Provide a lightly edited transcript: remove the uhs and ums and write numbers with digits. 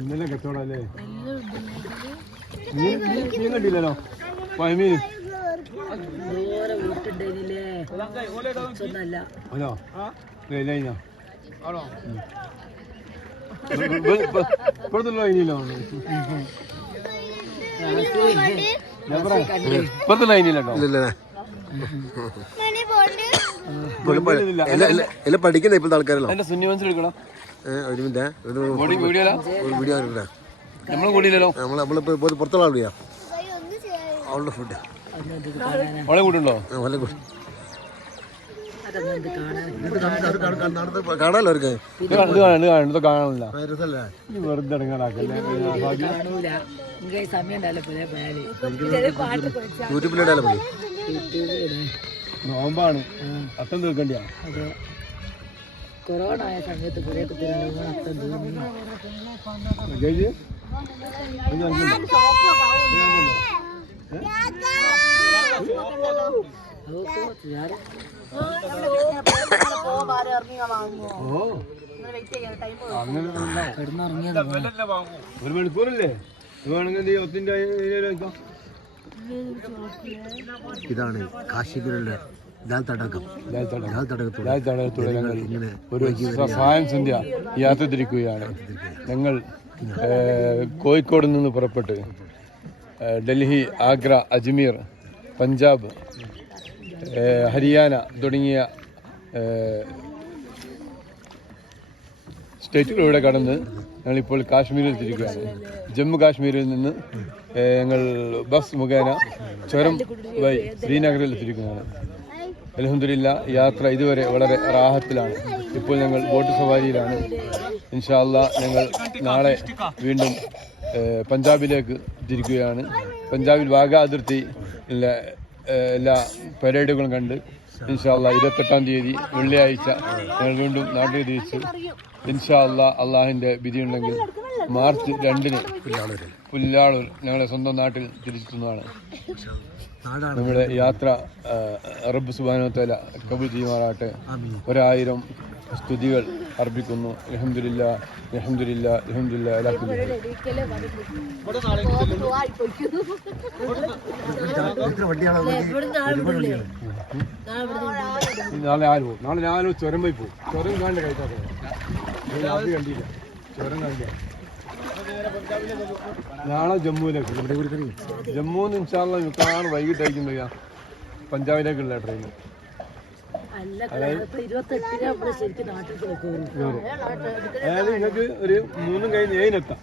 ഇന്നലെ കച്ചവടല്ലേ നീ കണ്ടില്ലല്ലോ പയമീൻ ഹലോ ഇപ്പഴത്തുള്ള ഇനിയില്ലോ ഇപ്പഴത്തെ ലൈനില്ലോ എല്ലാം പഠിക്കുന്ന ഇപ്പോഴത്തെ ആൾക്കാരല്ലോ. എന്റെ സുന്നി മനസ്സിലെടുക്കണം ഒരു മിനിറ്റ് വീഡിയോ നമ്മള് കൂടിയില്ലല്ലോ. നമ്മളിപ്പോ പുറത്തുള്ള ആളിയാ അവളുടെ ഫുഡ് അവളെ കൂട്ടുണ്ടോ? കാണാലോ അവർക്ക് കാണാനില്ല. വെറുതെ യൂട്യൂബിലിടാലോ മതി. നോമ്പാണ് അത്തം തീർക്കണ്ടിയാ. കൊറോണ ആയ സമയത്ത് കുറെ അത്തം തീർന്നു. ഒരു മണിക്കൂറല്ലേ വേണമെങ്കിൽ ഇതാണ് കാശ്മീരിലെ ഒരു സഹായം സന്ധ്യ യാത്ര തിരിക്കുകയാണ്. ഞങ്ങൾ കോഴിക്കോട് നിന്ന് പുറപ്പെട്ട് ഡൽഹി, ആഗ്ര, അജ്മീർ, പഞ്ചാബ്, ഹരിയാന തുടങ്ങിയ സ്റ്റേറ്റുകളിലൂടെ കടന്ന് ഞങ്ങളിപ്പോൾ കാശ്മീരിൽ തിരിക്കുകയാണ്. ജമ്മു കാശ്മീരിൽ നിന്ന് ഞങ്ങൾ ബസ് മുഖേന ചുരം വഴി ശ്രീനഗറിൽ തിരിക്കുന്നതാണ്. അൽഹംദുലില്ലാ യാത്ര ഇതുവരെ വളരെ റാഹത്തിലാണ്. ഇപ്പോൾ ഞങ്ങൾ ബോട്ട് സവാരിയിലാണ്. ഇൻഷാ അല്ലാഹ് ഞങ്ങൾ നാളെ വീണ്ടും പഞ്ചാബിലേക്ക് തിരിക്കുകയാണ്. പഞ്ചാബിൽ വാഗ അതിർത്തി എല്ലാ പരേഡുകളും കണ്ട് ഇൻഷാ അല്ലാഹ് 28-ാം തീയതി വെള്ളിയാഴ്ച ഞങ്ങൾ വീണ്ടും നാട്ടിൽ തിരിച്ച് ഇൻഷാ അല്ലാഹ് അള്ളാഹിൻ്റെ വിധിയുണ്ടെങ്കിൽ മാർച്ച് 2-ന് പുല്ലാളൂർ ഞങ്ങളെ സ്വന്തം നാട്ടിൽ തിരിച്ചെത്തുന്നതാണ്. നമ്മുടെ യാത്ര റബ്ബ് സുബ്ഹാനഹു വ തആല കബൂൽ ചെയ്യുമാറാകട്ടെ. 1000 സ്തുതികൾ അർപ്പിക്കുന്നു. അൽഹംദുലില്ലാ അൽഹംദുലില്ലാ അൽഹംദുലില്ലാ അലാ കുല്ലി ഹാൽ. നാളെ ആലോ ചുരം പോയി പോകും. ചുരം കാണേണ്ട കഴിക്കാത്ത കണ്ടില്ല. ചുരം കണ്ടില്ല. നാളെ ജമ്മുവിലേക്ക്. ജമ്മുന്ന് ഇൻഷാ അല്ലാഹ് മിക്കവാറും വൈകിട്ട് അയക്കുന്നത് പഞ്ചാബിലേക്കുള്ള ട്രെയിൻ. അതായത് നിങ്ങൾക്ക് ഒരു 3 കഴിഞ്ഞ് 7-നെത്താം.